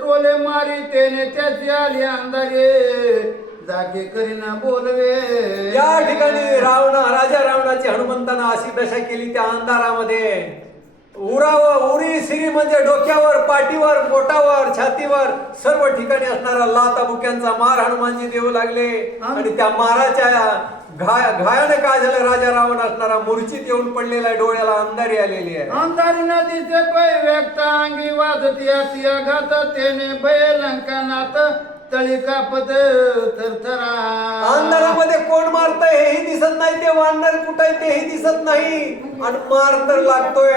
टोले मारी तेने त्याची आली अंधारे जागे करीना बोलवे. या ठिकाणी राजा रावणाची हनुमंतानं अशी दशा केली त्या अंधारामध्ये. उरी सिरी म्हणजे डोक्यावर, पाठीवर, पोटावर, छातीवर सर्व ठिकाणी असणारा लाता बुक्यांचा मार हनुमानजी देऊ लागले. आणि त्या माराच्या घायाने काय झालं, राजा रावण असणारा मूर्छित येऊन पडलेला आहे, डोळ्याला अंधारी आलेली आहे. अंधारी नदीचे पै व्यक्त अंगी वाजती अतिया घात तेने भय लंकानात तळी कापत थरथरा. अंधारामध्ये कोण मारतंय हेही दिसत नाही, ते वानर कुठे तेही दिसत नाही, आणि मार तर लागतोय.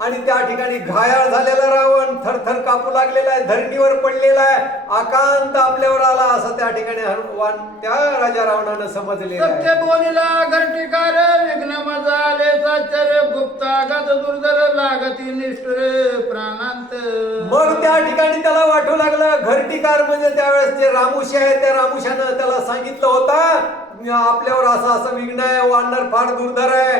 आणि त्या ठिकाणी घायाळ झालेला रावण थरथर कापू लागलेला आहे, धरणीवर पडलेला आहे, आकांत आपल्यावर आला असं त्या ठिकाणी त्या राजा रावणानं समजलेलं आहे. सत्य बोलीला घरटिकार विघ्न मजा आले साचर्य गुप्त आघात दुर्धर लागती निष्ठुर प्राणांत. मग त्या ठिकाणी त्याला वाटू लागलं घरटिकार म्हणजे त्यावेळेस जे रामुशी आहे त्या रामुशानं त्याला सांगितलं होतं आपल्यावर असं असं विघ्न आहे, वानर फार दुर्धर आहे,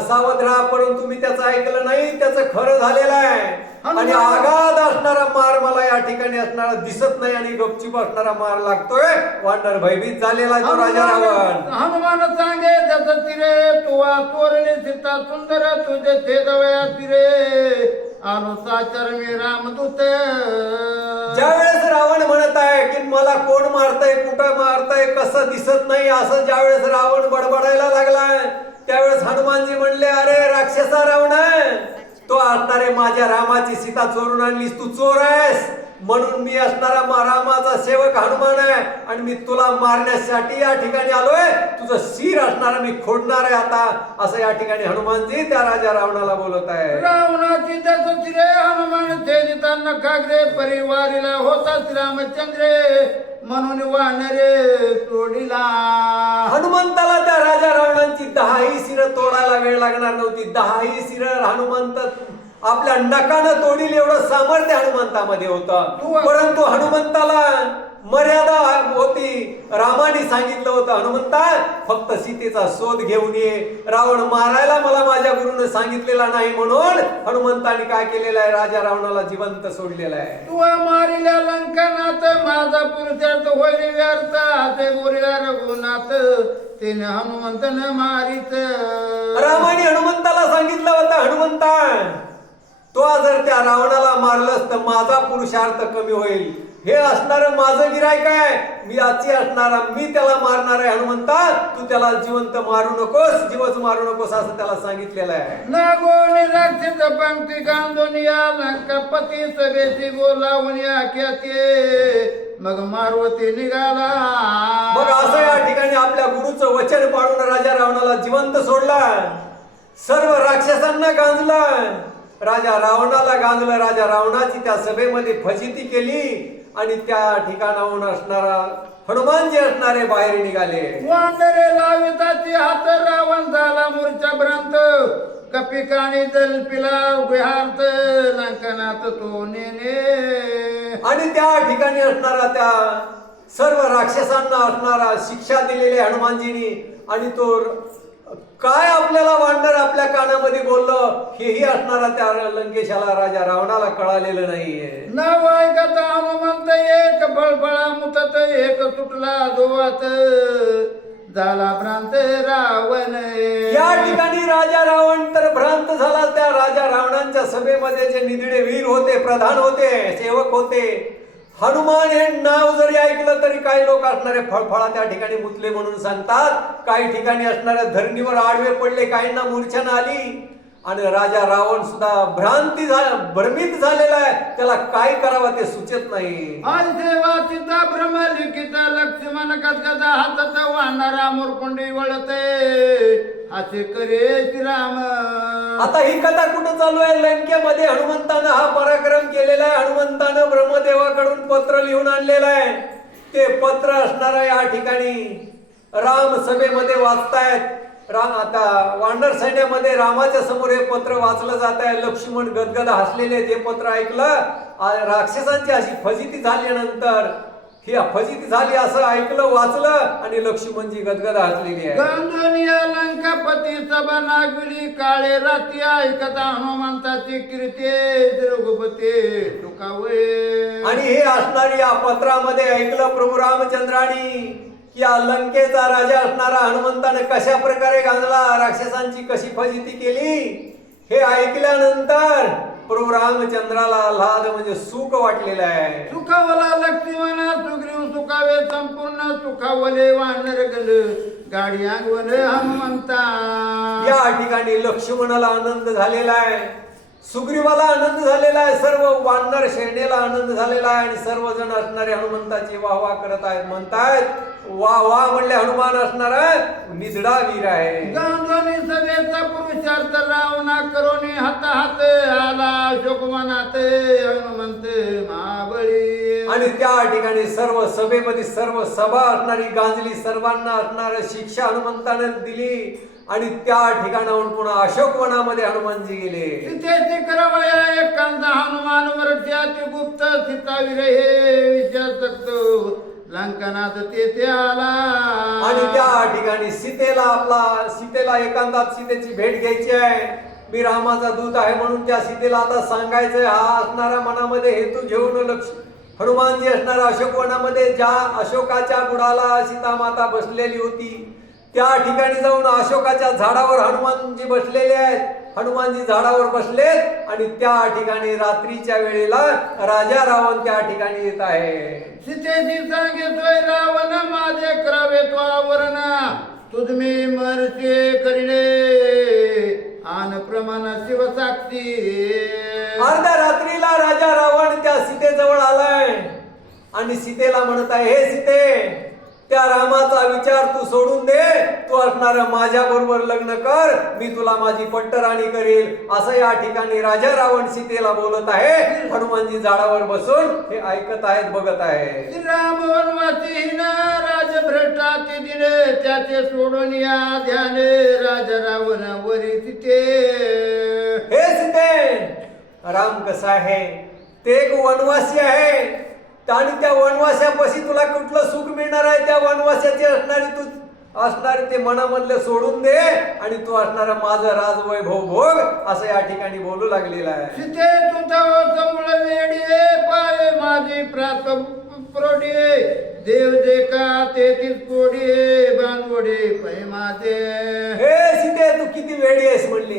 सावध राहा. परंतु मी त्याचं ऐकलं नाही, त्याचं खरं झालेलं आहे. आणि आघात असणारा मार मला या ठिकाणी असणारा दिसत नाही, आणि गपचूप असणारा मार लागतोय. वानर भयभीत झालेला तो राजा रावण. हनुमान सांगे त्याच तिरे तुवा तोरणे सीता सुंदर तुझे ते दवया तिरे आलो साचर मी रामदूत. ज्यावेळेस रावण म्हणत आहे की मला कोण मारतय, कुठं मारतय, कसं दिसत नाही, असं ज्यावेळेस रावण बडबडायला लागलाय त्यावेळेस हनुमानजी म्हणले अरे राक्षसा रावण, तो असणारे माझ्या रामाची सीता चोरून आणलीस, तू चोर आहेस. म्हणून मी असणारा रामाचा सेवक हनुमान आहे, आणि मी तुला मारण्यासाठी या ठिकाणी आलोय. तुझं शिर असणारा मी खोडणार आहे आता, असं या ठिकाणी हनुमानजी त्या राजा रावणाला बोलत आहे. रावणाची दस चिरे हनुमान ते कागरे परिवारीला होता श्रीरामचंद्रे म्हणून वानरे तोडीला. हनुमंताला त्या राजा रावणांची 10ही शिर तोडायला वेळ लागणार नव्हती. 10ही शिर हनुमंत आपल्या नकानं तोडील एवढं सामर्थ्य हनुमंतामध्ये होतं. परंतु हनुमंताला मर्यादा होती. रामाने सांगितलं होतं हनुमंता फक्त सीतेचा शोध घेऊन ये, रावण मारायला मला माझ्या गुरुने सांगितलेला नाही. म्हणून हनुमंताने काय केलेलं आहे, राजा रावणाला जिवंत सोडलेला आहे. तू मारिल्या लंकनाथ माझा पुरुषार्थ होईल व्यर्थ हाते गोरीला रघुनाथ तिने हनुमंत न मारित. रामाने हनुमंताला सांगितलं होतं हनुमंता तो जर त्या रावणाला मारलंस तर माझा पुरुषार्थ कमी होईल. हे असणारं माझं गिरायक आहे, मी आजची असणारा मी त्याला मारणार आहे. हनुमंता तू त्याला जिवंत मारू नकोस, जीवच मारू नकोस असं त्याला सांगितलेलं आहे. न गोणी राक्षस पंक्ती गांधोनिया लंकापती सभेची बोलावून आख्याते मग मारुती निघाला. मग असं या ठिकाणी आपल्या गुरुचं वचन पाळून राजा रावणाला जिवंत सोडला, सर्व राक्षसांना गांजला, राजा रावणाला गांजलं. राजा रावणाची त्या सभेमध्ये फजिती केली, आणि त्या ठिकाणाहून असणारा हनुमान जे असणारे बाहेर निघाले. वानरे लाविताची हात रावण झाला मूर्छा भ्रांत कपिकाणी जलपिला विहार्थ लंकनात तो नेने. आणि त्या ठिकाणी असणारा त्या सर्व राक्षसांना असणारा शिक्षा दिलेली हनुमानजीनी. आणि तो काय आपल्याला वानर आपल्या कानामध्ये बोललं हेही असणारा त्या लंकेशाला राजा रावणाला कळालेलं नाहीये. नव ऐकत हनुमंत एक बळबळा मुतत एक सुटला दोवात झाला भ्रांत रावण. या ठिकाणी राजा रावण तर भ्रांत झाला. त्या राजा रावणांच्या सभेमध्ये जे निधडे वीर होते, प्रधान होते, सेवक होते, हनुमान हे नाव जरी ऐकलं तरी काही लोक असणारे फळफळा त्या ठिकाणी मुतले म्हणून सांगतात. काही ठिकाणी असणाऱ्या धरणीवर आडवे पडले, काहींना मूर्छना आली. आणि राजा रावण सुद्धा भ्रमित झालेला आहे, त्याला काय करावं ते सुचत नाही. आज देवा सीता भ्रम लिखित लक्ष्मण कथकथा हातात वाहणारा मोरकुंडी वळते असे करे श्रीराम. आता ही कथा कुठं चालू आहे, लंकेमध्ये हनुमंतानं हा पराक्रम केलेला आहे. हनुमंतानं ब्रह्मदेवाकडून पत्र लिहून आणलेलं आहे. ते पत्र असणारा या ठिकाणी राम सभेमध्ये वाचतायत. आता वानर सैन्यामध्ये रामाच्या समोर हे पत्र वाचलं जात आहे. लक्ष्मण गदगद हसलेले ते पत्र ऐकलं. राक्षसांची अशी फजिती झाल्यानंतर ही फजिती झाली असं ऐकलं वाचलं आणि लक्ष्मणजी गदगद हसलेली आहे. गंधोनिया लंकापती सभा नागविली काळे राती ऐकता हनुमंताची कीर्ती रघुपती तुकावे. आणि हे असणारी या पत्रामध्ये ऐकलं प्रभू रामचंद्रानी की या लंकेचा राजा असणारा हनुमंताने कशा प्रकारे गांजला, राक्षसांची कशी फजिती केली, हे ऐकल्यानंतर प्रभू रामचंद्राला आल्हाद म्हणजे सुख वाटलेलं आहे. सुखावला लक्ष्मणा सुग्रीव सुखावे संपूर्ण सुखावले वानर गल गाडी अंगवल हनुमंता. या ठिकाणी लक्ष्मणाला आनंद झालेला आहे, सुग्रीवाला आनंद झालेला आहे, सर्व वानर सेनेला आनंद झालेला आहे आणि सर्वजण असणारे हनुमंताची वाह वाह करत आहेत. म्हणतायत वा वा म्हणले हनुमान असणार निजडा वीर आहे. गांधोनी सभेचा पुरुषार्थ रावणा करोनी हात हात आला अशोकवनात हनुमंत महाबळी. आणि त्या ठिकाणी सर्व सभेमध्ये सर्व सभा असणारी गांजली, सर्वांना असणार शिक्षा हनुमंताने दिली आणि त्या ठिकाणाहून पुन्हा अशोकवनामध्ये हनुमानजी गेले. तिथे करवया एकांत हनुमान वर्षाती गुप्त सीता विरहे विचारत लंकनाथ तेथे आला. आणि त्या ठिकाणी सीतेला एकांतात सीतेची भेट घ्यायची आहे. मी रामाचा दूत आहे म्हणून त्या सीतेला आता सांगायचंय. हा असणारा मनामध्ये हेतू घेऊन हनुमानजी असणारा अशोकवनामध्ये ज्या अशोकाच्या बुडाला सीता माता बसलेली होती त्या ठिकाणी जाऊन अशोकाच्या झाडावर हनुमानजी बसलेले आहेत. हनुमानजी झाडावर बसलेत आणि त्या ठिकाणी रात्रीच्या वेळेला राजा रावण त्या ठिकाणी येत आहे. सीतेची सांगितोय रावण माझे करावे तो आवरण तुझमी मरचे करिले आन प्रमाण शिवसाक्षी. अर्ध्या रात्रीला राजा रावण त्या सीतेजवळ आलाय आणि सीतेला म्हणत आहे, हे सीते, त्या रामाचा विचार तू सोडून दे, तू असणार माझ्या बरोबर लग्न कर, मी तुला माझी पट्टराणी करेल, असं या ठिकाणी राजा रावण सीतेला बोलत आहे. हनुमानजी झाडावर बसून हे ऐकत आहेत, बघत आहे. राम वनवासी राजभ्रष्टाचे दिले त्याचे सोडून या ध्याने राजा रावण वरी सीते. हे सीते, राम कसा आहे, ते एक वनवासी आहे आणि त्या वनवासापाशी तुला कुठलं सुख मिळणार आहे. त्या वनवासाची असणारे ते मनामधले सोडून दे आणि तू असणारा माझं राजवैभव भोग, असं या ठिकाणी बोलू लागलेला आहे. सीते तुझा मूळ वेडीये पाय माझी प्रात प्रोडिये देव देखा तेथील पोडिये बांधवडे पै माझे. हे सीते, तू किती वेडी आहेस म्हणली.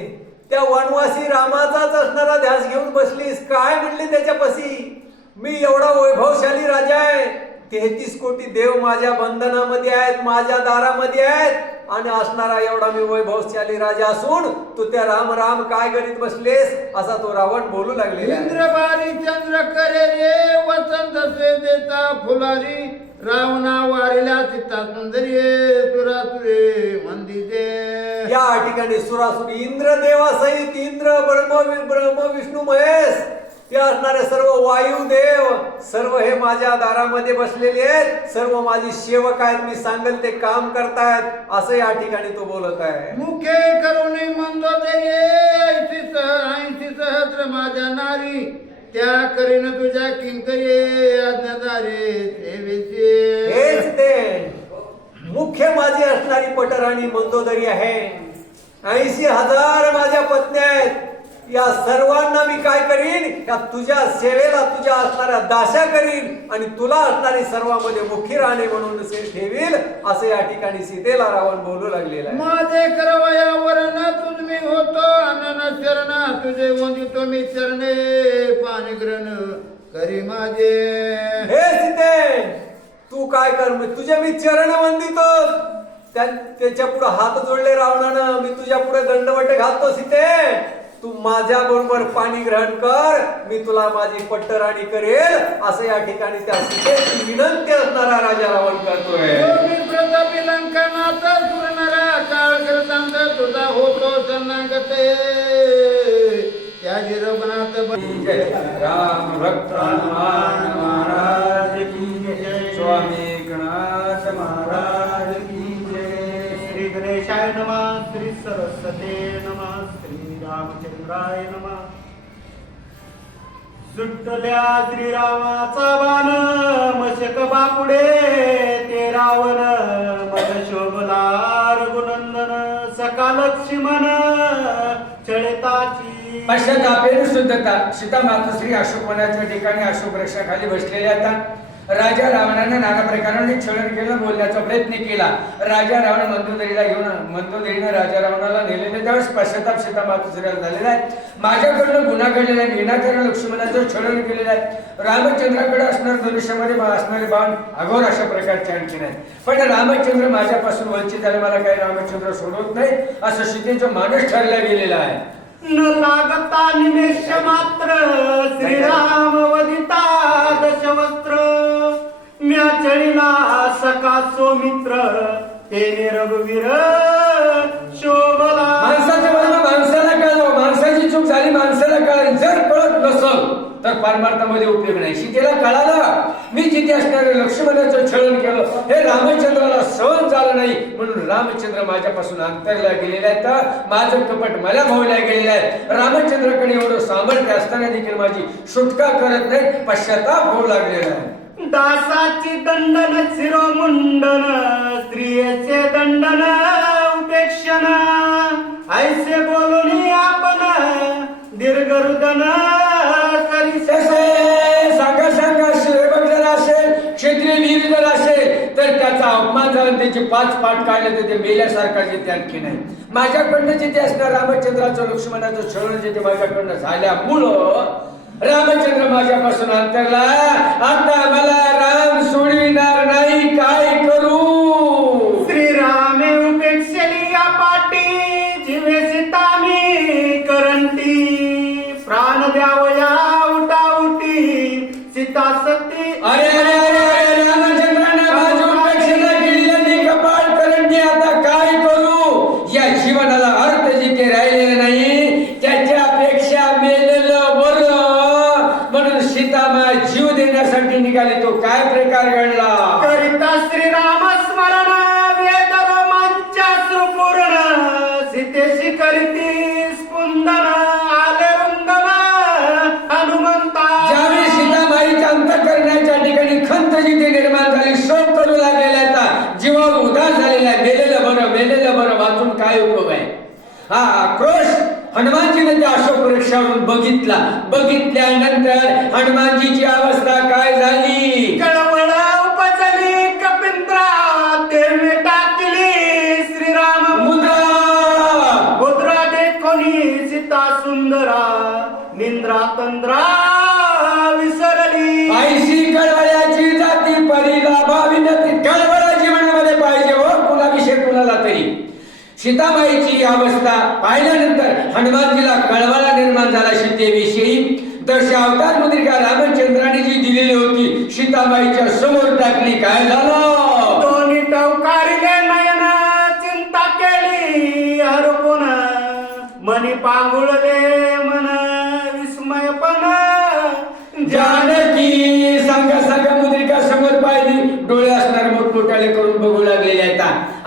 त्या वनवासी रामाचाच असणारा ध्यास घेऊन बसलीस. काय म्हणली त्याच्यापाशी, मी एवढा वैभवशाली राजा आहे, 33 कोटी देव माझ्या बंधनामध्ये आहेत, माझ्या दारामध्ये आहेत आणि असणारा एवढा मी वैभवशाली राजा असून तू त्या राम राम काय करीत बसलेस, असा तो रावण बोलू लागलेला. इंद्रबारी चंद्र करे रे वसंत से देता फुलारी रावणा वारिला सीता सुंदरी सुरासुरे मंदिरे. या ठिकाणी सुरासुरी इंद्रदेवासहित इंद्र ब्रह्म विष्णू महेश ते असणारे सर्व वायुदेव सर्व हे माझ्या दारामध्ये बसलेले आहेत, सर्व माझी सेवक आहेत, मी सांगेल ते काम करतायत, असं या ठिकाणी तो बोलत आहे. मुखे करुणी मंदोदरी 80 सहस्र माझ्या नारी त्या करीन तुझ्या किंकरी आज्ञाधारे सेवेचे. हेच ते मुख्य माझी असणारी पटराणी मंदोदरी आहे. 80,000 माझ्या पत्न्या आहेत. या सर्वांना मी काय करीन, या तुझ्या सेवेला तुझ्या असणाऱ्या दास्या करीन आणि तुला असणारी सर्वांमध्ये मुखी राणे म्हणून ठेवील, असं या ठिकाणी सीतेला रावण बोलू लागलेला आहे. माझे करवयावर न तुझ मी होतो अनन शरण तुझे वंदितो मी चरणे पाणी ग्रहण करी माझे. हे सीते, तू काय कर, तुझे मी चरण वंदितो. त्याच्या पुढे हात जोडले रावणानं, मी तुझ्या पुढे दंडवट घालतो. सीते, तू माझ्या बरोबर पाणी ग्रहण कर, मी तुला माझी पट्टराणी करेल, असं या ठिकाणी त्या सीतेची विनंती असणारा राजा रावण करतोय. प्रतापी लंकनाथ सुरनरा काळ करतांत तुझा होतो शरणागते त्याजी रघुनाथ राम भक्त हनुमान महाराज की जय. स्वामी गणनाथ महाराज की जय. श्री गणेशाय नमः, श्री सरस्वते नमः, श्री रामचंद्राय नमः. सुटल्या श्रीरामाचा बाण मशक बाप पुढे ते रावण मद शोभला रघुनंदन सका लक्ष्मण चळताची पश्चातापेन शुद्धता सीता मातोश्री अशोकवनाच्या ठिकाणी अशोक वृक्षाखाली बसलेल्या आता राजा रावणानं नाना प्रकाराने छळण केलं, बोलण्याचा प्रयत्न केला. राजा रावण मंदोदरीला घेऊन मंदोदरीनं राजा रावणाला नेलेले त्यावेळेस पश्चाताप सीता मातोश्रीला झालेला आहे. माझ्याकडनं गुन्हा घडलेला आहे, विनाकारण लक्ष्मणाचं छळण केलेलं आहे. रामचंद्राकडे असणार धनुष्यामध्ये असणारे बाण अघोर अशा प्रकारचे आणखीन आहेत. पण रामचंद्र माझ्यापासून वंचित झाले, मला काही रामचंद्र सोडवत नाही असं सीतेचं मानस ठरला गेलेला आहे. न लागता निमेष मात्र श्रीराम वदिता दशवस्त्र म्या चळिला सका सौमित्र तेने रघुवीर शोभला. माणसाच्या बरोबर माणसाला कळलं, माणसाची चूक झाली माणसाला कळली. जर कळत नसल तर परमार्थामध्ये उपयोग नाही. सीतेला कळालं मी जिथे असणारे लक्ष्मणाचं छळण केलं हे रामचंद्राला सहन झालं नाही, म्हणून रामचंद्र माझ्यापासून अंतरला गेलेला आहे. तर माझं कपट मला भोवल्या गेलेलं आहे. रामचंद्राकडे एवढं सामर्थ्य असताना देखील माझी सुटका करत नाही, पश्चाताप होऊ लागलेला आहे. दासाची दंडन शिरोमुंडन स्त्रियेचे दंडन उपेक्षण ऐसे बोलून आपण दीर्घरुदन सांगा सांगा सेवक जर असेल, क्षत्रिय वीर जर असेल तर त्याचा अपमान झाला, त्याचे 5 पाठ काढले तर ते मेल्यासारखा जे आणखी नाही. माझ्याकडनं जिथे असणार रामचंद्राचं लक्ष्मणाचं छळण जिथे माझ्याकडनं झाल्यामुळं रामचंद्र माझ्यापासून अंतरला. आता मला राम सोडविणार नाही, काय करू? श्रीरामे उपेक्षली या पाटी जीवे सीता मी करंटी प्राण द्यावया उठाउटी सीता सती. अरे अरे अरे अरे रामचंद्राने माझी उपेक्षेला केलेली नाही, कपाळ करंटी. आता काय करू? या जीवनाला अर्थ जिथे राहिलेला नाही त्याच्यापेक्षा मेलेलं बरं, म्हणून सीतामा जीव देण्यासाठी निघाले. तो काय प्रकार घडला? करिता श्रीराम स्मरण वेद रोमांच्या सुपूर्ण सीतेशी करीती स्पुंदन आले रुंदन हनुमंता. ज्यावेळी सीतामाईच्या अंत करण्याच्या ठिकाणी खंत जिथे निर्माण झाली, शोक करू लागलेला आता जीवावर उदार झालेला आहे. मेलेलं बरं वाचून काय उपयोग आहे? हा आक्रोश हनुमानजीने त्या अशोक वृक्षावरून बघितल्यानंतर हनुमानजीची अवस्था काय झाली? कळवळ उपजली कपिंद्रा तेरवे टाकली श्रीराम मुद्रा देखोनी सीता सुंदरा निंद्रा तंद्रा विसरली. आईशी कळवळ्याची जाती परीला भाविनती. कळवळ जीवनामध्ये पाहिजे हो, कुणाविषयी कुणाला तरी. सीतामाईची अवस्था पाहिल्यानंतर हनुमानजीला कळवळा निर्माण झाला सीतेविषयी. दशावतार मुद्रिका रामचंद्राने जी दिलेली होती सीतामाईच्या समोर टाकली. काय झालं? दोन्ही टवकारिले नयन चिंता केली हरपून मनी पांगुळले मन विस्मयपण जानकी. सांगा मुद्रिका समोर पाहिली, डोळे असणार मोठमोठाले करून बघू लागलेले आहेत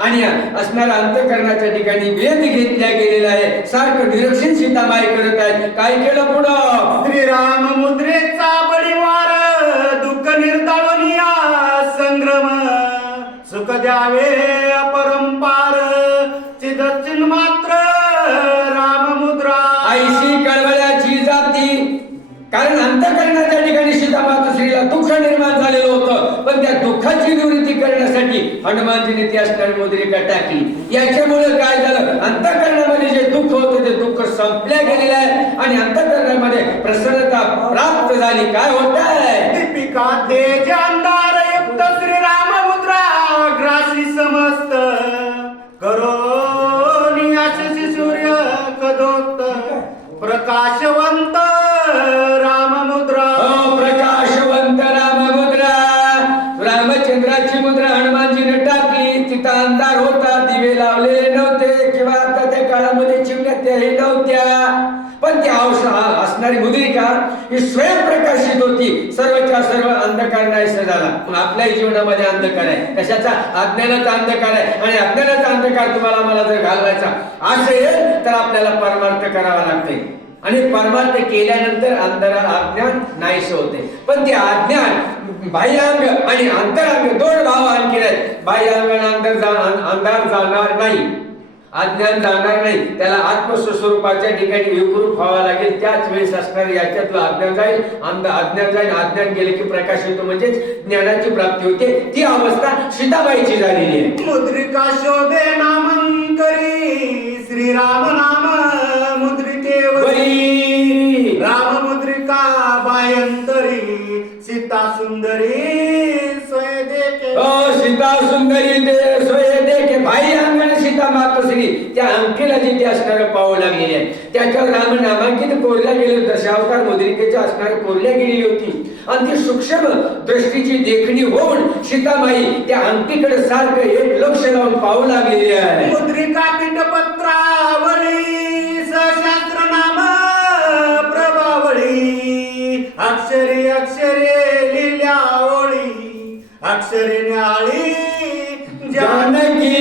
आणि असणारा अंतःकरणाच्या ठिकाणी वेध घेतल्या गेलेला आहे. सारखं निरीक्षण सीतामाई करत आहेत. काय केलं पुढं? श्रीराम मुद्रेचा बळीवार दुःख निर्दाळून या संग्रम सुख द्यावे अपरंपार चिदचिन मात्र राम मुद्रा. आईशी कळवळ्याची जाती. कारण अंतःकरणाच्या ठिकाणी सीता मातोश्रीला दुःख निर्माण झालेलं होतं, पण त्या दुःखाची निवृत्ती करण्यासाठी हनुमानजीने ती असणारी मुद्रिका टाकली. याच्यामुळे काय झालं? अंतःकरणामध्ये जे दुःख होतं ते दुःख संपल्या गेलेलं आहे आणि अंतःकरणामध्ये प्रसन्नता प्राप्त झाली. काय होत आहे? दीपिका तेज अंधार युक्त श्रीराम मुद्रा ग्रासी समस्त करोनी आशिषी सूर्य कदोक्त प्रकाशवंत राम मुद्रा. प्रकाशवंत राम मुद्रा. रामचंद्राची मुद्रा हनुमानजीने टाकली. तिथं अंधार होता, दिवे लावलेले नव्हते किंवा आता त्या काळामध्ये चिमण्या त्याही नव्हत्या, पण ती असणारी मुद्रिका ही स्वयंप्रकाशित होती. सर्वच्या सर्व अंधकार नाहीसा झाला. आपल्याही जीवनामध्ये अंधकार आहे. कशाचा? अज्ञानाचा अंधकार आहे. आणि अज्ञानाचा अंधकार तुम्हाला मला जर घालवायचा असेल तर आपल्याला परमार्थ करावा लागते आणि परमार्थ केल्यानंतर अज्ञान नाहीसे होते. पण ते अज्ञान बाह्य अंग आणि अंतरांग दोन भाव आणखी आहेत. बाह्य अंगाने अंधार जाणार नाही, अज्ञान जाणार नाही, त्याला आत्मस्वरूपाच्या ठिकाणी विकृत व्हावा लागेल. त्याच वेळेस असणार याच्यातलं अज्ञान जाईल, अज्ञान जाईल, अज्ञान गेले की प्रकाश येतो, म्हणजे ज्ञानाची प्राप्ती होते. ती अवस्था सीताबाईची झालेली आहे. मुद्रिका शोभे नामंकरी श्रीराम नाम मुद्रिकेवरी राम मुद्रिका बायंतरी सीता सुंदरी सोय देखे. सीता सुंदरी ते सोय देखे. बाह्य अंगाने सीता मातोश्री त्या अंकीला जिथे असणारं पाहू लागलेली आहे. त्याच्यावर राम नामांकित कोरल्या गेले, दशावतार मुद्रिकेच्या असणारे कोरल्या गेलेली होती. आणि ती सूक्ष्म दृष्टीची देखणी होऊन सीतामाई त्या अंकीकडे सारखं एक लक्ष लावून पाहू लागलेली आहे. मुद्रिका पीठपत्रावळी सशास्त्र नाम प्रभावळी अक्षरे अक्षरे लिहिल्या ओळी अक्षरे न्याळी जानकी.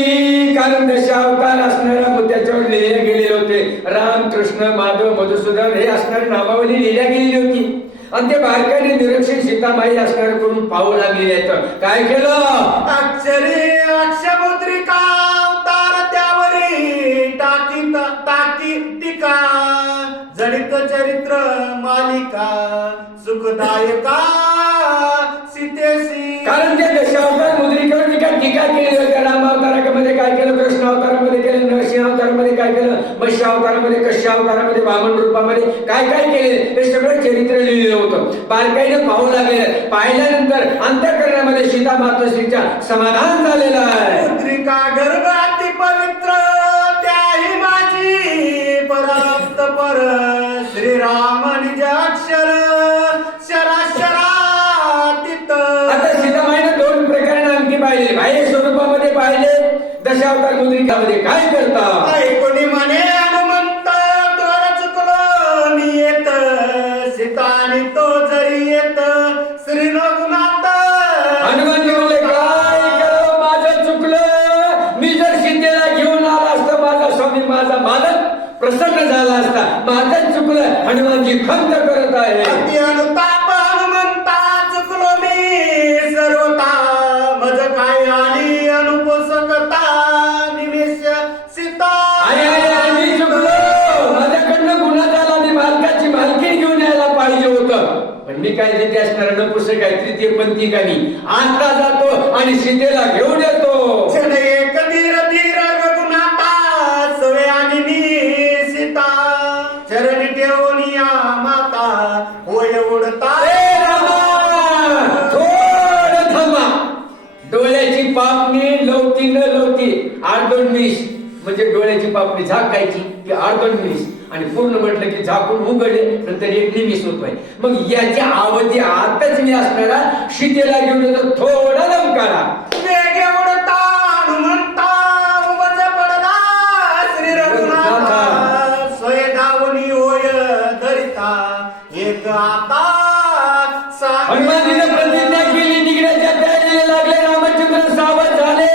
कारण दशावतार असणाऱ्या त्याच्यावर लिहिले गेले होते. राम, कृष्ण, माधव, मधुसूदन हे असणारी नामावली लिहिल्या गेलेली होती. आणि ते बारकाईने निरीक्षण सीतामाई असणार करून पाहू लागलेले आहेत. काय केलं? अक्षरे अक्षमुद्रिका अवतार त्यावरी टाकी टीका जडित चरित्र मालिका सुखदायका सीतेसी. कारण त्या दशावतार मुद्रिकेवर टीका केली होती. राम अवतारामध्ये काय केलं, कृष्ण अवतारामध्ये केलं, नरसिंह अवतारामध्ये काय केलं, मत्स्य अवतारामध्ये, कश्य अवतारामध्ये, वामन रूपामध्ये काय काय केले, हे सगळं चरित्र लिहिलेलं होतं. बारकाईने पाहू लागलेलं. पाहिल्यानंतर अंतःकरणामध्ये सीता मातोश्रीच्या समाधान झालेलं आहे. मुद्रिका गर्भ अति पवित्र त्याही माझी पराप्त पर श्रीराम निज अक्षर शराशरातीत. आता सीतामाईने दोन प्रकरण आणखी पाहिले. बाह्य स्वरूपामध्ये पाहिले, दशावतार मुद्रिकामध्ये काय करता. ऐकोनी म्हणे हनुमंत तोर चुकलो मी येत सीतानी तो जरी येत श्री रघुनाथ. हनुमान बोलले काय केलं, माझं चुकलं. मी जर सीतेला घेऊन आला असता, माझा स्वामी, माझा मालक प्रसन्न झाला असता. माझं चुकलं. हनुमानजी खंत करत आहे. अति अनुताप हनुमंता चुकलो मी सर्वता मज काय आली अनुपोषकता निमेष सीता. मी चुकलो, माझ्याकडनं गुन्हा झाला. मी मालकाची मालकी घेऊन यायला पाहिजे होतं, पण मी काय तिथे असणार नपुसक आहे, तृतीय पंथी गाणी. आता जातो आणि सीतेला घेऊन येतो. क्षण एक धीर धीर रघुनाथा सवे आणि मी सीता चरणी ठेवून या माता होय उडता. थोडं थांबा. डोळ्याची पापणी लवती न लवती 8-2 मिनिट, म्हणजे डोळ्याची पापणी झाकायची की 8-2 मिनिट, आणि पूर्ण म्हटलं की झाकून उघडले नंतर 1 निमिष होतोय. मग याच्या अवधी आताच मी असणारा सीतेला घेऊन येतो. थोडा दम काढा. वेग उडता हनुमंता उमज पडला श्री रघुनाथा सोय धावणी होय धरिता एक आता. हनुमानजीने प्रतिज्ञा केली, निघण्याच्या तयारीला लागले. रामचंद्र सावध झाले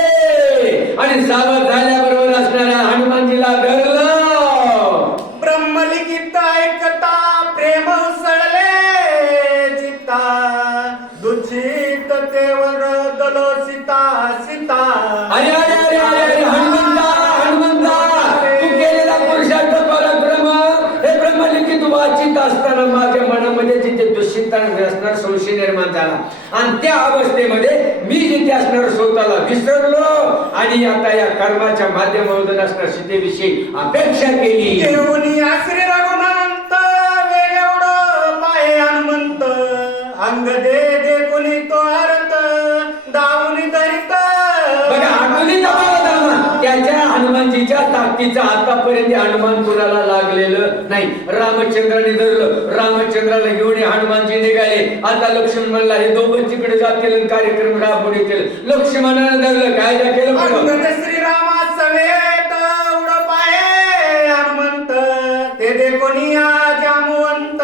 आणि सावध झाल्याबरोबर असणाऱ्या हनुमानजीला धरलं. ब्रह्मलिखित ऐकता प्रेम उसळले चित्ता दुचित तेवर दलो सीता सीता. अरे अरे अरे अरे हनुमंता, हनुमंता, तू केलेला पुरुषार्थ पराक्रम हे ब्रह्मलिखित वाचित असताना माझ्या मनामध्ये जिथे दुष्चिंता असणार संशय निर्माण झाला, आणि त्या अवस्थेमध्ये मी जिथे असणार स्वतःला विसरलो आणि आता या कर्माच्या माध्यमातून असणार सीतेविषयी अपेक्षा केली. श्री रघुनाथ वेगवड पाय हनुमंत अंग दे कोणी तो अर्थ दावणी धरित. बघा आठवणी त्याच्या हनुमानजीच्या ताकदीचा आतापर्यंत हनुमान कुणाला लागलेलं नाही. रामचंद्राने धरलं. रामचंद्राला घेऊन हनुमानजी निघाले. आता लक्ष्मण म्हणला हे दोघं तिकडे जातील, कार्यक्रम राबवून येतील. लक्ष्मणाने धरलं. काय केलं? श्रीरामा सवेत उड पाय हनुमंत ते दे कोणी जामवंत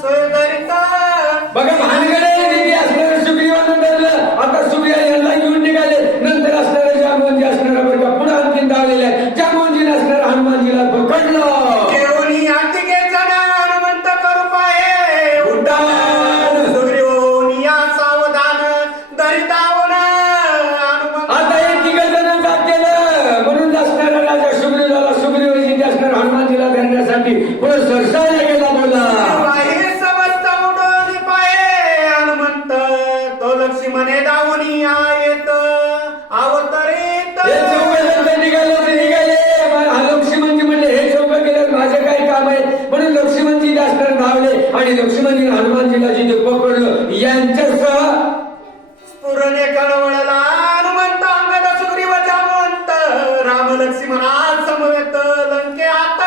सोय धरित. बघा भानगडे असणारं सुग्रीवानं धरलं. आता सुग्रीव यांना घेऊन निघाले. नंतर असणारे जामवंती असणारा बरं का पुढे आणखीन धावलेला आहे. जामवंती असणारा हनुमानजीला पकडलं. देवनी आतिके जण हनुमंत करू पाय उड्डाण सुग्रीवोनी या सावधान पुढे सरसावला गेला बोला. वाई समस्त उडोली पाये हनुमंत तो लक्ष्मणे धावून येत अवतरित. हे चौघ जण निघाले. लक्ष्मणजी म्हणले हे चौघ गेल्यावर माझं काय काम आहे म्हणून लक्ष्मणजी जास्त धावले आणि लक्ष्मणजी हनुमानजीला जिथे पकडलं यांच्यासह स्फुरणे कळवळला हनुमंत अंगद सुग्रीव जामवंत राम लक्ष्मणा समवेत लंकेत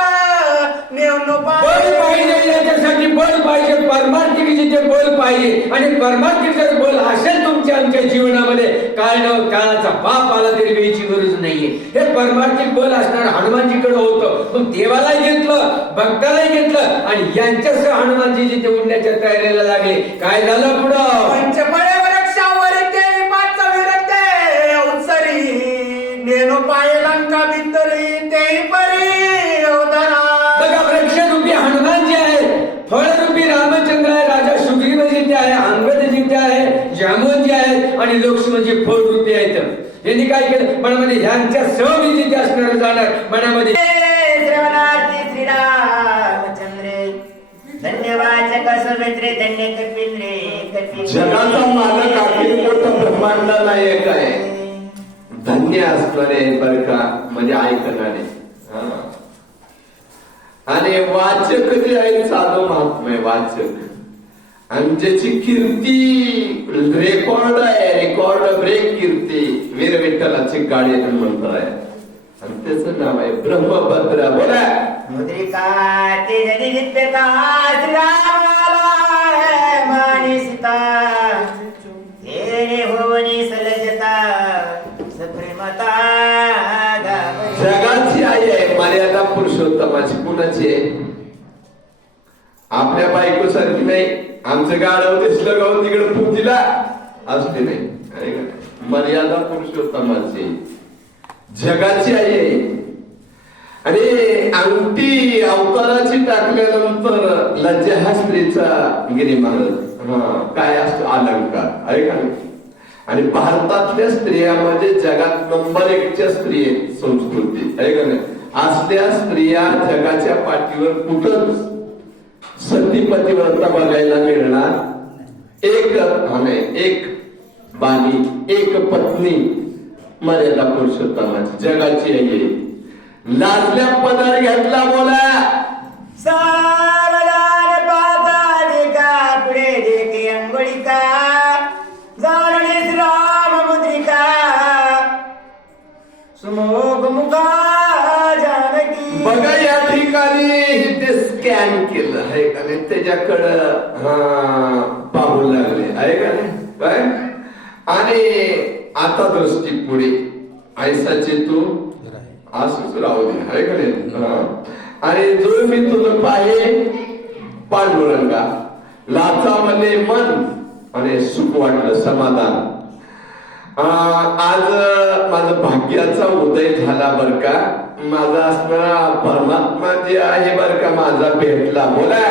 नेऊन बल पाहिजे. याच्यासाठी बल पाहिजे. परमार्थिक जिथे बल पाहिजे आणि परमार्थिक जर बल असेल तुमच्या आमच्या जीवनामध्ये काय न काळाचा बाप आला तरी वेळीची गरज नाहीये. हे परमार्थिक बल असणार हनुमानजीकडे होतं. मग देवालाही घेतलं भक्तालाही घेतलं आणि यांच्यासह हनुमानजी जिथे उडण्याच्या तयारीला लागले. काय झालं पुढं पंचपळे वृक्षावर ते पाच विरते उत्सरी नेनो पाये लंका भितरी ते परी अवतारा. बघा वृक्षरूपी हनुमान जे आहे फळरूपी रामचंद्र आहे राजा सुग्रीव जिथे आहे अंगद जिथे आहे जामवंत जे आहे आणि लक्ष्मणजी फळरूपी आहेत. यांनी काय केलं मनामध्ये ह्यांच्या सहमी जिथे असणार जाणार मनामध्ये श्रवणार्थी श्रीरामचंद्रे धन्यवाचक सवित्रे धन्य कपिंद्रे जगाचा मालक अखिल मोठं ब्रह्मांड नायक आहे. धन्य असणारे बर का म्हणजे ऐकणारे आणि वाचक जे आहे साधू महात्मा वाचक आणि ज्याची कीर्ती रेकॉर्ड आहे रेकॉर्ड ब्रेक कीर्ती वीर विठ्ठलाची गाडी म्हणत आहे आणि त्याचं नाव आहे ब्रह्मभद्र. बोला मुद्रिका ते जनी नित्यता श्रीरामाला मानी सीता तेने होवनी सलजता सप्रेमता गावरी. जगाची आई आहे मर्यादा पुरुषोत्तमाची. कुणाची आहे? आपल्या बायको सारखी नाही. आमचं गाडव दिसलं गाव तिकडे पूजीला असते नाही. मर्यादा पुरुषोत्तमाची जगाची आई आहे. आणि अंगठी अवताराची टाकल्यानंतर लज्जा हा स्त्रीचा गिरी महाराज काय असतो अलंकार आहे का. आणि भारतातल्या स्त्रियामध्ये जगात नंबर 1च्या स्त्री संस्कृती आहे का नाही. असल्या स्त्रिया जगाच्या पाठीवर कुठंच सतीपतिव्रता बघायला मिळणार. एक बाणी एक पत्नी मर्यादा पुरुषोत्तमाची जगाची आहे. लाजल्या पदर घेतला बोला सावधान पाता देखा पुढे देखे अंगुळिका जाणणे श्रीराम मुद्रिका सुमोग मुखा जानकी. बघा या ठिकाणी ते स्कॅन केलं आहे का नाही त्याच्याकडं पाहू लागले आहे का नाही काय. आणि आता दृष्टी पुढे ऐसाचे तू असंच राहू दे आहे का नाही. आणि जो मी तुझं पाहे पांडुरंगा लाचावले मन आणि सुख वाटलं समाधान. आज माझं भाग्याचा उदय झाला बर का. माझा असणारा परमात्मा जे आहे बर का माझा भेटला. बोला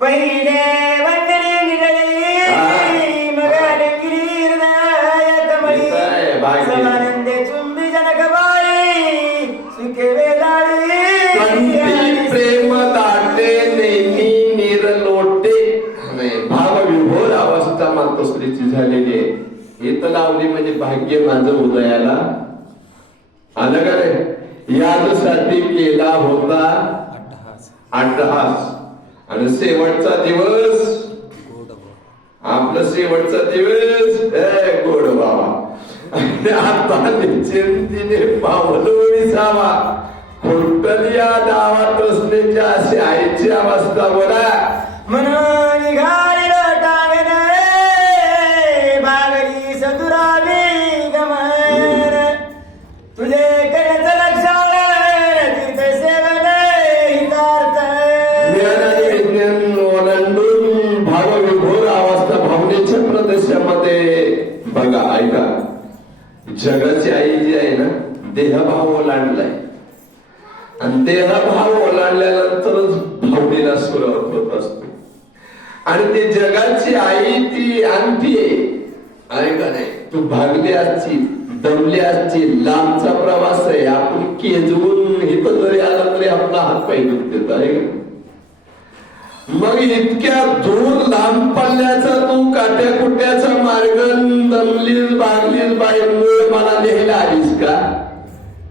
पहिले वंदने निरळी मगाने गिरीर्नाय कमळी समानंदे चुंबी जनकबाई सुखे वेलाळी प्रेम दाटे नेहमी निरलोटे. भाव विभोर अवस्था मातोश्रीची झालेली आहे. इथं लावली म्हणजे भाग्य माझं उदयाला आलं का रे. यासाठी केला होता अट्टहास आणि शेवटचा दिवस आपला शेवटचा दिवस गोड बाबा. आता निश्चिंतीने पावलो विसावा खोटल या डावात असण्याची अशी आईची अवस्था. बोला म्हणून निघाली टांगण बागली सदुरावी गमन तुझे करत लक्षण तीर्थ सेवन हितार्थ. विज्ञान ओलांडून भावविभोर अवस्था भावनेच्या प्रदेशामध्ये बघा ऐका. जगाची आई जी आहे ना देहभाव ओलांडलाय आणि देहभाव ओलांडल्यानंतरच भावनेला सुरुवात होत असतो. आणि ते जगाची आई ती आणखी आहे का नाही. तू भागली असची दमली असची लांबचा प्रवास आहे. आपण केजवून इथं जरी आला तरी आपला हात पाय दुखत आहे का. मग इतक्या दूर लांब पल्ल्याचा तू काट्या कुट्याचा मार्ग दमलीस बागलीस बाईमुळे मला लिहायला आलीस का?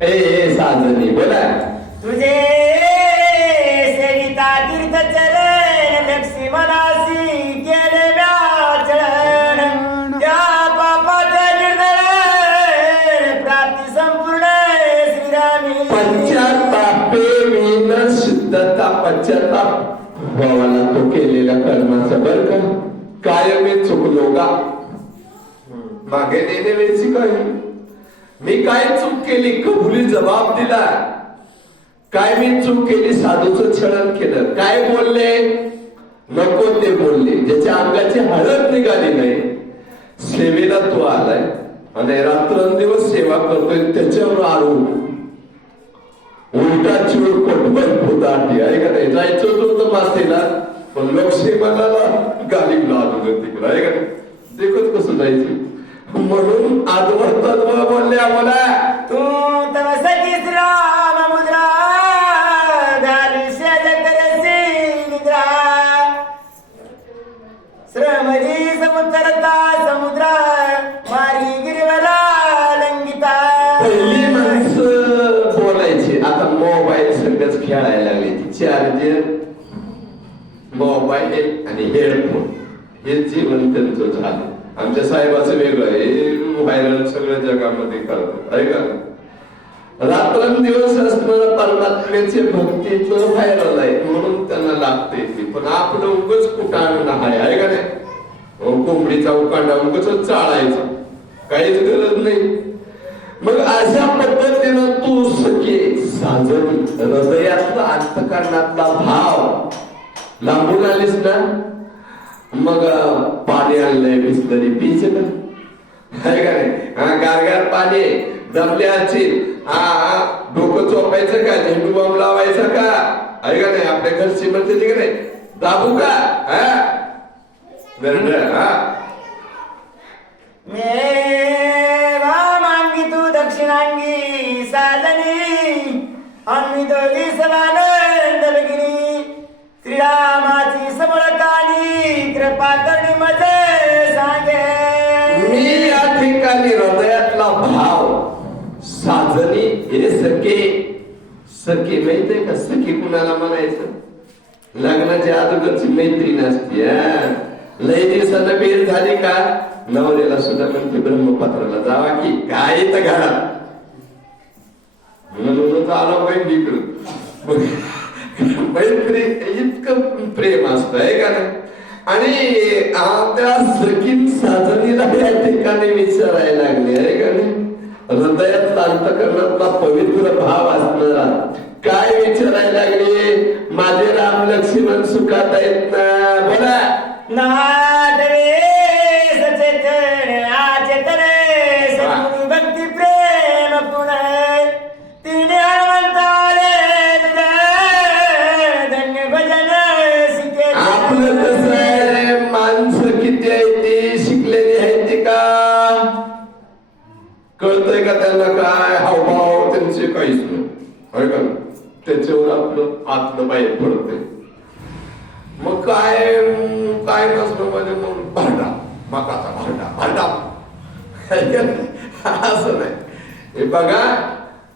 ए साधनी बोला. तुझे सेविता तीर्थ चरण लक्ष्मी मनासी केले व्याचरण त्या पापाचे निर्दरण प्राप्ती संपूर्ण श्रीरामी. पश्चातापे विन शुद्धता पश्चाताप भावाला तो केलेल्या कर्माचा बर का काय मी चुकलो का? मागे नेणे वेळची काय मी काय चूक केली कबुली जबाब दिला. काय मी चूक केली साधूचं छळन केलं. काय बोलले नको ते बोलले ज्याच्या अंगाची हळद निघाली नाही. सेवेला तो आलाय आणि रात्रंदिवस सेवा करतोय त्याच्यावर आरोप उलटा चिवर कोटभर फुदाटी आहे का नाही. जायचं होतं मातेला पण लोकसेवाला गालीब लावलं तिकडं आहे का नाही. देखत कसं जायचं म्हणून आजवर तत्व बोलले आम्हाला. तू तव सखी श्रीराम मुद्रा घालू शेज करसी निद्रा श्रमदी समुद्रता समुद्रा मारी गिरिवला लंगिता. पहिली माणसं बोलायची आता मोबाईल सगळंच खेळायला लागले. चार्जर मोबाईल आणि हेडफोन हे जीवन त्यांचं झालं. आमच्या साहेबाचं वेगळं हे व्हायरल सगळ्या जगामध्ये करतात आहे का. रात्रंदिवस असणारं परमात्म्याचे भक्तीचं व्हायरल आहे म्हणून त्यांना लागते ते. पण आपलं उगच कुटाण आहे का नाही. कोंबडीचा उकांडा उगच चाळायचा काहीच गरज नाही. मग अशा पद्धतीनं तू सखे साजन हृदयातला अंतकरणातला भाव लांबून आलीस ना. मग पाणी आणलंय बिसलरी पीच ना आहे का नाही. गारगार पाणी दमले असतील डोकं चोपायचं का झेंडू बॉम्ब लावायचा का आहे का नाही. आपल्या घरची म्हणते की नाही दाबू का मांगी तू दक्षिणांगी साधनी आम्ही दोघी समानंद भगिनी श्रीरामाची समळकानी कृपा करणी मजे सांगे. मी या ठिकाणी हृदयातला भाव साजनी हे सखे सखे माहितीये का. सखी कुणाला म्हणायचं लग्नाच्या अगोदरची मैत्रीण असते. लय दिवसानं भेट झाली का नवऱ्याला सुद्धा म्हणते ब्रह्मपत्राला जावा की काय तर घरात म्हणून आला पाहिजे इकडं. मैत्री इतकं प्रेम असतं आहे का नाही. आणि त्या सखीन साजनीला या ठिकाणी विचारायला लागले आहे का नाही. हृदयात अंतकरणातला पवित्र भाव असणारा काय विचारायला लागले. माझे राम लक्ष्मण सुखात आहेत ना बोला. नादवे सचेतन आचेतन सद्गुरु भक्ती प्रेम पुणे तिने हनुमंताले धन्य भजन शिके. आपलं कसं आहे माणसं किती आहे ती शिकलेली आहे ती का कळतंय का त्यांना काय हावभाव त्यांचे काहीच नाही का. त्याच्यावर आपलं आतलं बाहेर पडतंय. मग काय काय नसलं म्हणजे मग भांडा मकाचा भांडा असं नाही. हे बघा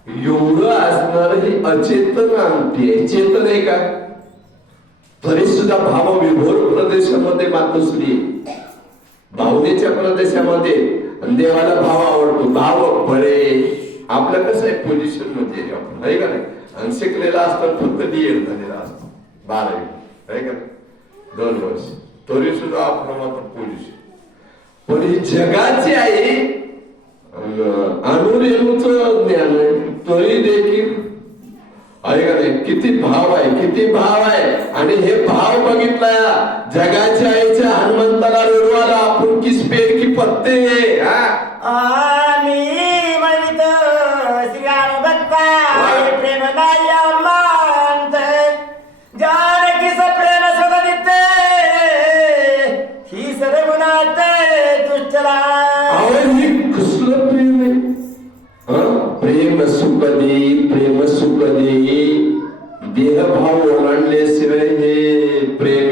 एवढं असणार ही अचेतन अंगठी आहे. चेतन आहे का तरी सुद्धा भाव विभोर प्रदेशामध्ये मातोश्री भावनेच्या प्रदेशामध्ये देवाला भाव आवडतो. भाव बरे आपलं कसं आहे पोझिशन मध्ये आपण आहे का नाही. आणि शिकलेला असतं फक्त डीएड झालेला असतो 12वी आहे का नाही 2 वर्ष तरी सुद्धा आपण मात्र पोझिशन. पण ही जगाची आई अणुरेणूचं ज्ञान आहे तरी देखील आहे का नाही. किती भाव आहे किती भाव आहे. आणि हे भाव बघितला जगाच्या आईच्या हनुमंताला रडवाला आपण किस पेड की पत्ते आम्ही म्हणित श्रीराम भक्ता प्रेम नाया मानत जानकीच प्रेम सदनित ही सर्वगुणात तुझला. ही कसलं प्रेम आहे. प्रेम सुख दे देहभाव ओलांडल्याशिवाय हे प्रेम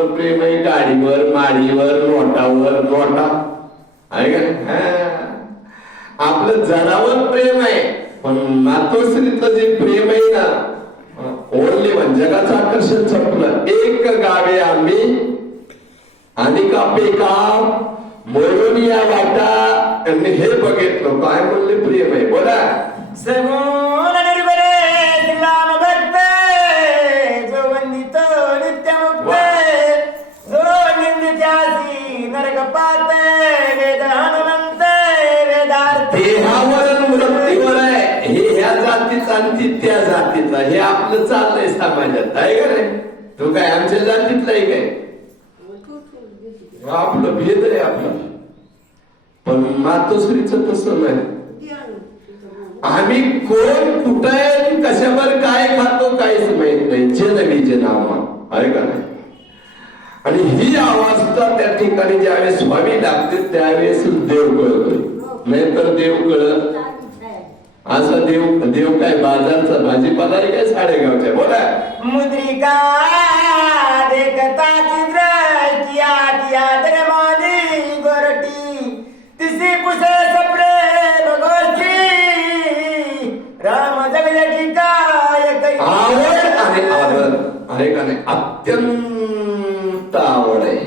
आपलं प्रेम आहे गाडीवर, माडीवर, नोटावर, नोटा आहे का नाही? हा. आपलं जनावर प्रेम आहे, पण मातोश्रीचं जे प्रेम आहे ना, ओढले म्हणजे जगाचं आकर्षण संपलं. एक गावे आम्ही आणि कापे का मोरून या वाटा, आणि हे बघितलं काय म्हणले प्रेम आहे. बोला. सगुण निर्भरे श्रीराम भक्त, जो वंदित नित्य मुक्त, जो निंदित्यासी नरक पात, वेद हनुमंत वेदार्थ. देहावर मृत्यूवर आहे, हे ह्या जातीचा आणि ती त्या जातीचा, हे आपलं चाललंय समाजात आहे का नाही? तो काय आमच्या जातीतला आहे काय? आपलं भेद आहे आपलं. पण मातोश्रीचं तसं नाही. आम्ही कोण कुठं आहे, कशावर काय खातो काहीच माहित नाही. जनबीजे नाव आहे का नाही? आणि ही अवस्था त्या ठिकाणी ज्यावेळेस स्वामी लागते त्यावेळेस देव कळतोय, नाहीतर देव कळत असा देव काय बाजारचा भाजीपाला आहे काय साडेगावच्या. बोला. मुद्रिका देखता चिद्र किया किया दरमानी गोरटी, तिसी पुसे सपडे भगवती, राम जगले ठिकाय आवड आणि आदर आहे का नाही? अत्यंत आवड आहे.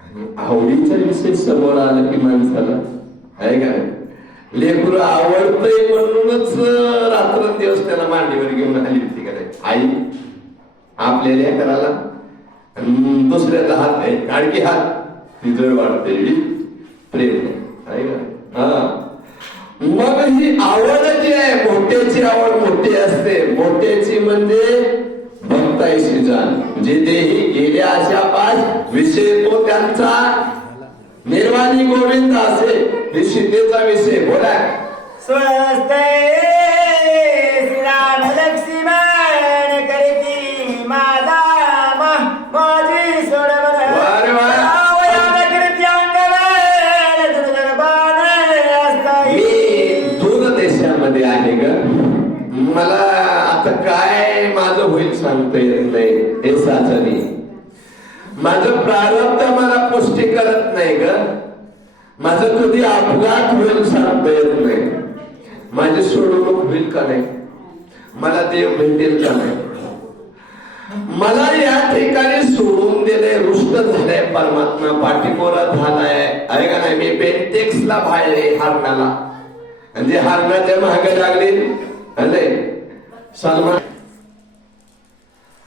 आणि आवडीचा विषय समोर आला की माणसाला आहे का नाही? लेकरू आवडतंय म्हणूनच रात्रंदिवस त्याला मांडीवर घेऊन आली होती का नाही आई आपल्या लेकराला. दुसऱ्याचा हात आहे, गाडकी हात, ती जड वाढते प्रेम आहे का? हा. मग ही आवड जी आहे, मोठ्याची आवड मोठी असते. मोठ्याची म्हणजे भक्ताईशी जाण, जे देही गेल्या अशा पाच विषय तो त्यांचा निर्वाणी गोविंद असे, हे सीतेचा विषय. बोला. स्वस्ते श्रीराम लक्ष्मण करती माझा माझी सोडवण. वारे वा. मी दूर देशामध्ये आहे ग, मला आता काय माझं होईल सांगता येत नाही. हे साजनी माझं प्रारब्ध मला पुष्टी करत नाही ग. माझं कधी अपघात होईल सांगता येत नाही. माझी सोडवणूक होईल का नाही, मला देव भेटेल का नाही. मला या ठिकाणी सोडून दिले, रुष्ट झालंय परमात्मा, पाठीपोरा झालाय आहे का नाही. मी बेंटेक्सला भाळले हरणाला, म्हणजे हरणाच्या महाग लागले सलमान.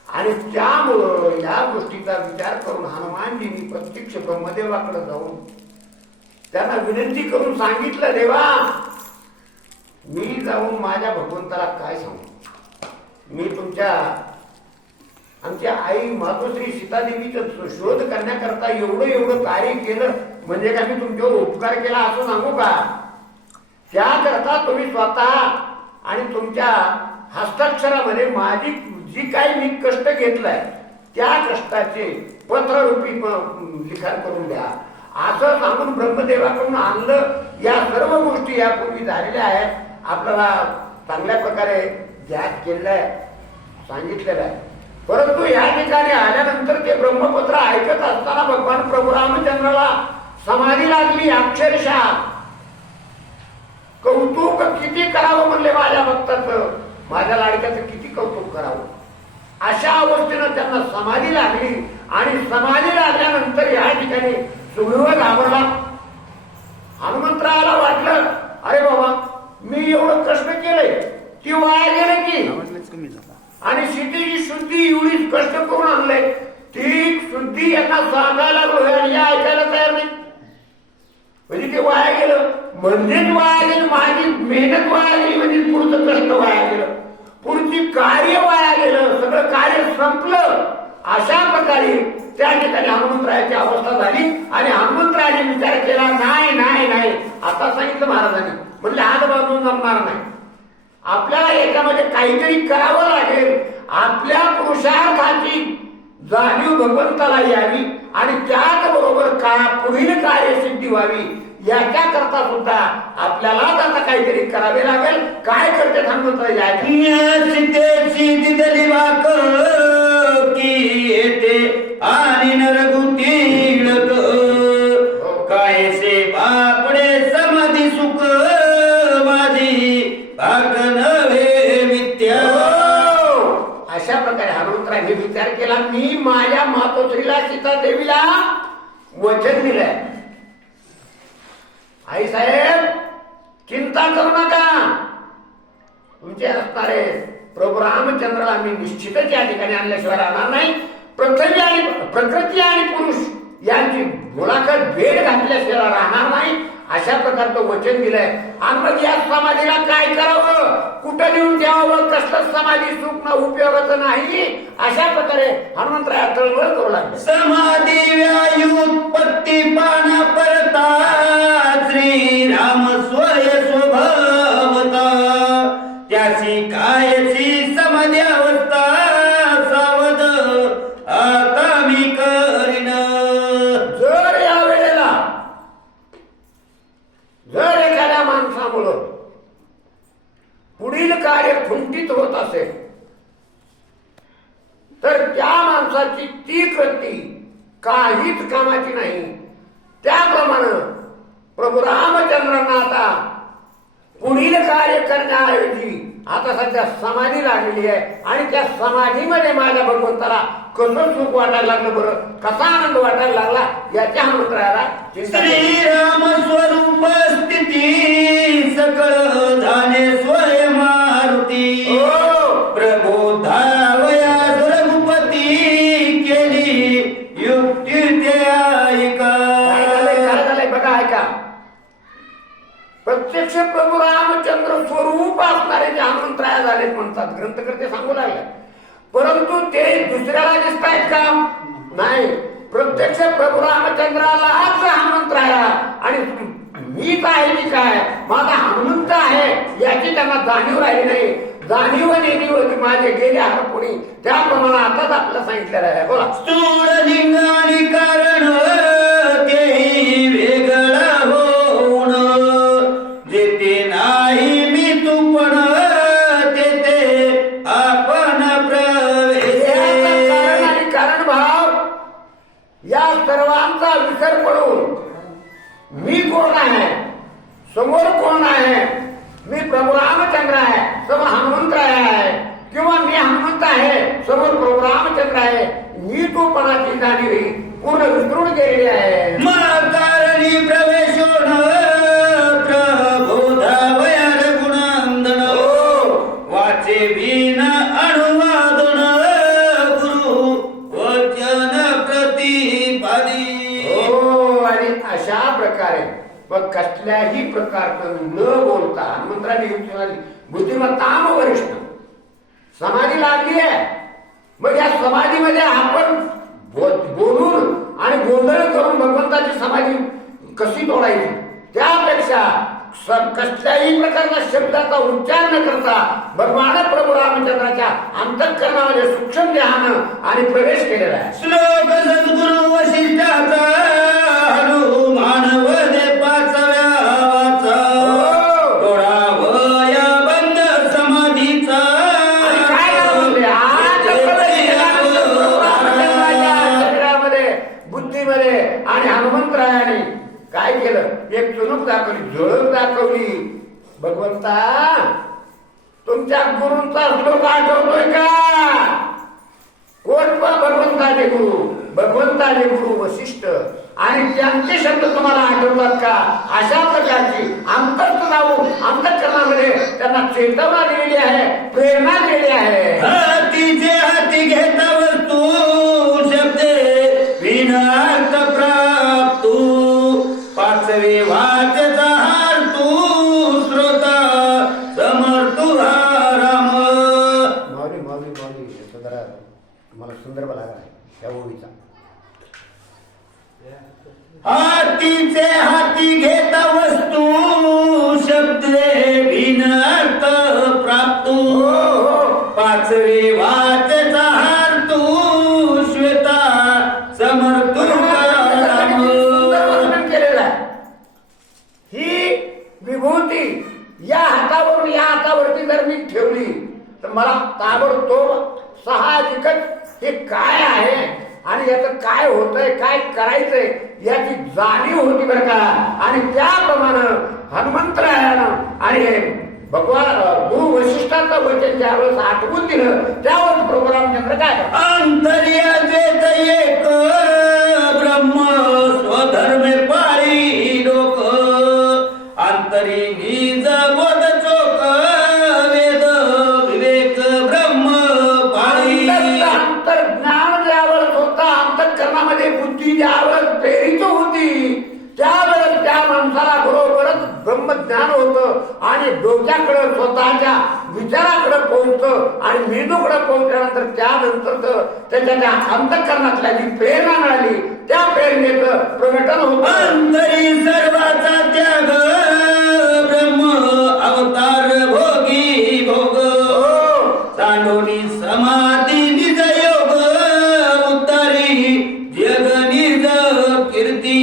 आणि त्यामुळं या गोष्टीचा विचार करून हनुमानजींनी प्रत्यक्ष ब्रह्मदेवाकडे जाऊन त्यांना विनंती करून सांगितलं, देवा मी जाऊन माझ्या भगवंताला काय सांगू. मी आमच्या आई मातोश्री सीतादेवीचा शोध करण्याकरता एवढं कार्य केलं, म्हणजे का मी तुमच्यावर उपकार केला असं सांगू का. त्याकरता तुम्ही स्वतः आणि तुमच्या हस्ताक्षरामध्ये माझी जी काही मी कष्ट घेतलाय त्या कष्टाचे पत्ररूपी लिखाण करून द्या असं सांगून ब्रह्मदेवाकडून आणलं. या सर्व गोष्टी यापूर्वी झालेल्या आहेत, आपल्याला चांगल्या प्रकारे ध्यान केलेलं आहे, सांगितलेलं आहे. परंतु या ठिकाणी आल्यानंतर ते ब्रह्मपत्र ऐकत असताना भगवान प्रभू रामचंद्राला समाधी लागली. अक्षरशः कौतुक किती करावं म्हणले माझ्या भक्ताचं, माझ्या लाडक्याचं किती कौतुक करावं. अशा अवस्थेनं त्यांना समाधी लागली. आणि समाधी लागल्यानंतर या ठिकाणी सुग्रीव घाबरला. हनुमंतरायाला वाटलं, अरे बाबा मी एवढं कष्ट केलंय ती वाया गेलं की, आणि सीतेची शुद्धी एवढी कष्ट करून आणलंय, ती शुद्धी यांना सांगायला आणि ऐकायला तयार नाही. म्हणजे ते वाया गेलं, म्हणजेच वाया गेलं. माझी मेहनत वाया गेली, म्हणजे पुढचं कष्ट वाया गेलं, पुढची कार्य वाया गेलं, सगळं कार्य संपलं. अशा प्रकारे त्या ठिकाणी हनुमंतरायाची अवस्था झाली. आणि हनुमंतरायाने विचार केला, नाही नाही नाही, आता सांगितलं महाराजांनी, म्हणले हात बांधून जमणार नाही, आपल्याला याच्यामध्ये काहीतरी करावं लागेल. आपल्या पुरुषार्थाची जाणीव भगवंताला यावी आणि त्याचबरोबर पुढील कार्यसिद्धी व्हावी, याच्याकरता सुद्धा आपल्याला आता काहीतरी करावे लागेल. काय करते हनुमंतराय, सीतेची दिदली वाक की येते आणि नरगुटी काय से बापडे समाधी सुख माझी भाग नव्हे मिथ्या. अशा प्रकारे हनुमंतराने विचार केला. मी माझ्या मातोश्रीला सीता देवीला वचन दिलंय, आई साहेब चिंता करू नका, तुमचे असणारे प्रभू रामचंद्राला मी निश्चितच या ठिकाणी आणल्याशिवाय राहणार नाही. प्रकृती आणि पुरुष यांची मुलाखत भेट घातल्याशिवाय राहणार नाही, अशा प्रकारचं वचन दिलंय. आणि मग या समाधीला काय करावं, कुठं नेऊन द्यावं, कसलं समाधी सुख ना उपयोगाचं नाही, अशा प्रकारे हनुमंतराया तळमळ करू लागले. समाधी व्यायुत्पत्ती पाना परता श्रीराम स्वय स्वभावता त्याची कायची समाधी अवस्था सावध आता मी करीन. जर या वेळेला जर एखाद्या माणसामुळं पुढील कार्य खुंटीत होत असेल तर त्या माणसाची ती कृती काहीच कामाची नाही. त्याप्रमाणे प्रभू रामचंद्रांना आता पुढील कार्य करण्याऐवजी आता सध्या समाधी लागलेली आहे आणि त्या समाधीमध्ये माझ्या भगवंताला कसं सुख वाटायला लागलं, बरं कसा आनंद वाटायला लागला, याच्या हनुमंतरायाला चिंता. श्रीराम स्वरूप स्थिती सकळ झाले स्वय मारुती प्रबोधावया रघुपती केली युक्ती ते ऐका. काय झालंय बघा, ऐका. प्रत्यक्ष प्रभू रामचंद्र स्वरूप असणारे जे हनुमंतराया झालेत म्हणतात ग्रंथकर्ते सांगू लागले, परंतु ते दुसऱ्याला दिसतायत का? नाही. प्रत्यक्ष प्रभू रामचंद्रालाच हनुमंतराया आणि मीच आहे की काय, माझा हनुमंत आहे याची त्यांना जाणीव राहिली नाही. जाणीव नेणीव माझे गेले हरपुणी, त्याप्रमाणे आताच आपल्याला सांगितलेलं आहे. बोला. स्थूल लिंग आणि कारण तेही वेगळा होऊन जेथे नाही मी तू पण तेथे आपण प्रवेश. कारण आणि कारण भाव या सर्वांचा विसर पडून मी कोण आहे, समोर कोण आहे, मी प्रभू रामचंद्र आहे, समोर हनुमंतराय आहे, किंवा मी हनुमंत आहे, समोर प्रभू रामचंद्र आहे, मी तोपणाची जाणीव पूर्ण विसरून गेलेली आहे. कारणी प्रवेश प्रबोधावया रघुनंदन वाचे बिन अनुवादन गुरु वचन प्रतिपादी. आणि अशा प्रकारे मग कसल्याही प्रकारचं न बोलता हनुमंतराने बुद्धिमत्ताम वरिष्ठ समाधी लागली आहे. मग या समाधीमध्ये आपण बोलून आणि गोंधळ करून भगवंताची समाधी कशी तोडायची, त्यापेक्षा कसल्याही प्रकारच्या शब्दाचा उच्चार न करता भगवान प्रभू रामचंद्राच्या अंतःकरणामध्ये सूक्ष्म ध्यान आणि प्रवेश केलेला आहे. श्लोक सद्गुरु वशिष्ठाचा हनुमान वदे पाचव्या वाचा डोळावया बंद समाधीचा. शरीरामध्ये बुद्धीमध्ये आणि हनुमंतरायाने काय केलं, एक चुणूक दाखवली, झुळूक दाखवली. भगवंता तुमच्या गुरूंचा श्लोक आठवतोय का? कोण भगवंताचे गुरु? भगवंताचे गुरु वशिष्ठ. आणि त्यांचे शब्द तुम्हाला आठवतात का? अशा प्रकारची अंतःकरणामध्ये त्यांना चेतना दिलेली आहे, प्रेरणा दिलेली आहे. हातीचे हाती घेता वस्तू शब्दे विनार्थ प्राप्तू पाचवे वाचता हार तू श्रोता समर्थू राम. माऊली जरा मला संदर्भ लागला आहे त्या ओळीचा. हातीचे हाती घेता वस्तू शब्दे बिनर्थ प्राप्तू पाचवे वाचता हार तू श्वेता समर्थू राम. केलेला आहे. ही विभूती या हातावरून या हातावरती जर मी ठेवली तर मला ताबडतोब साहजिकच हे काय आहे आणि याचं पुढे काय करायचंय याची जाणीव होती बरं का. आणि त्याप्रमाणे हनुमंतरायानं आणि भगवान गुरु वशिष्ठाचं वचन ज्यावेळेस आठवून दिलं त्यावर प्रभू रामचंद्र काय करतात? अंतर्याजेत एक ब्रह्म स्वधर्मे पाळी लोक अंतरी निज बोध चोक वेद विवेक ब्रह्म पाळी. अंतर्ज्ञान ज्यावेळेस होता अंतःकरणामध्ये बुद्धी ज्यावेळेस प्रेरित होती त्यावेळेस त्या माणसाला बरोबरच ब्रह्मज्ञान होतं आणि डोक्याकडे स्वतःच्या विचाराकडे पोहोचतं आणि मेंदूकडे पोहोचल्यानंतर त्यानंतर त्याच्या त्या अंतःकरणातल्या जी प्रेरणा मिळाली त्या प्रेरणेचं प्रकटन होतं. अंतरी सर्वाचा त्याग ब्रह्म अवतार भोगी भोग सांडोनी समाधी निज योग उत्तरी जग निज कीर्ती.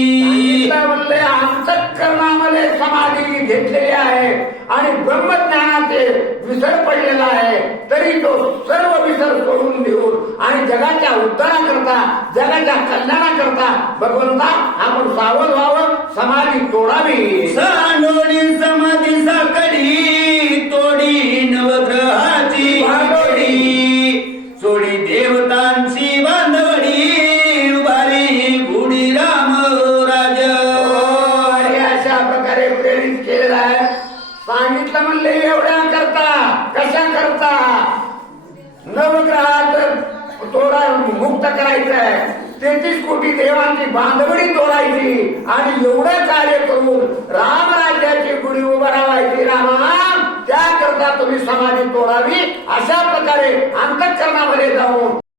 म्हणले अंतःकरणामध्ये समाधी घेतलेली आहे आणि ब्रह्मज्ञानाचे विसर पडलेला आहे तरी तो सर्व विसर सोडून देऊन आणि जगाच्या उद्धाराकरता जगाच्या कल्याणाकरता भगवंता आपण सावध व्हावं समाधी तोडावी. सांडोनी समाधी साकडी तोडी नवग्रहाची भागोडी सोडी देवतांची बांधवडी उभारी गुढी राम राज. आणि अशा प्रकारे प्रेरित केलेलं आहे. सांगितलं म्हणले एवढ्या करता कशा करता नवग्रहात तोडा मुक्त करायचंय 33 कोटी देवांची बांधवडी तोडायची आणि एवढं कार्य करून रामराज्याची गुढी उभा राहायची. राम त्याकरता तुम्ही समाधी तोडावी अशा प्रकारे अंतःकरणामध्ये जाऊन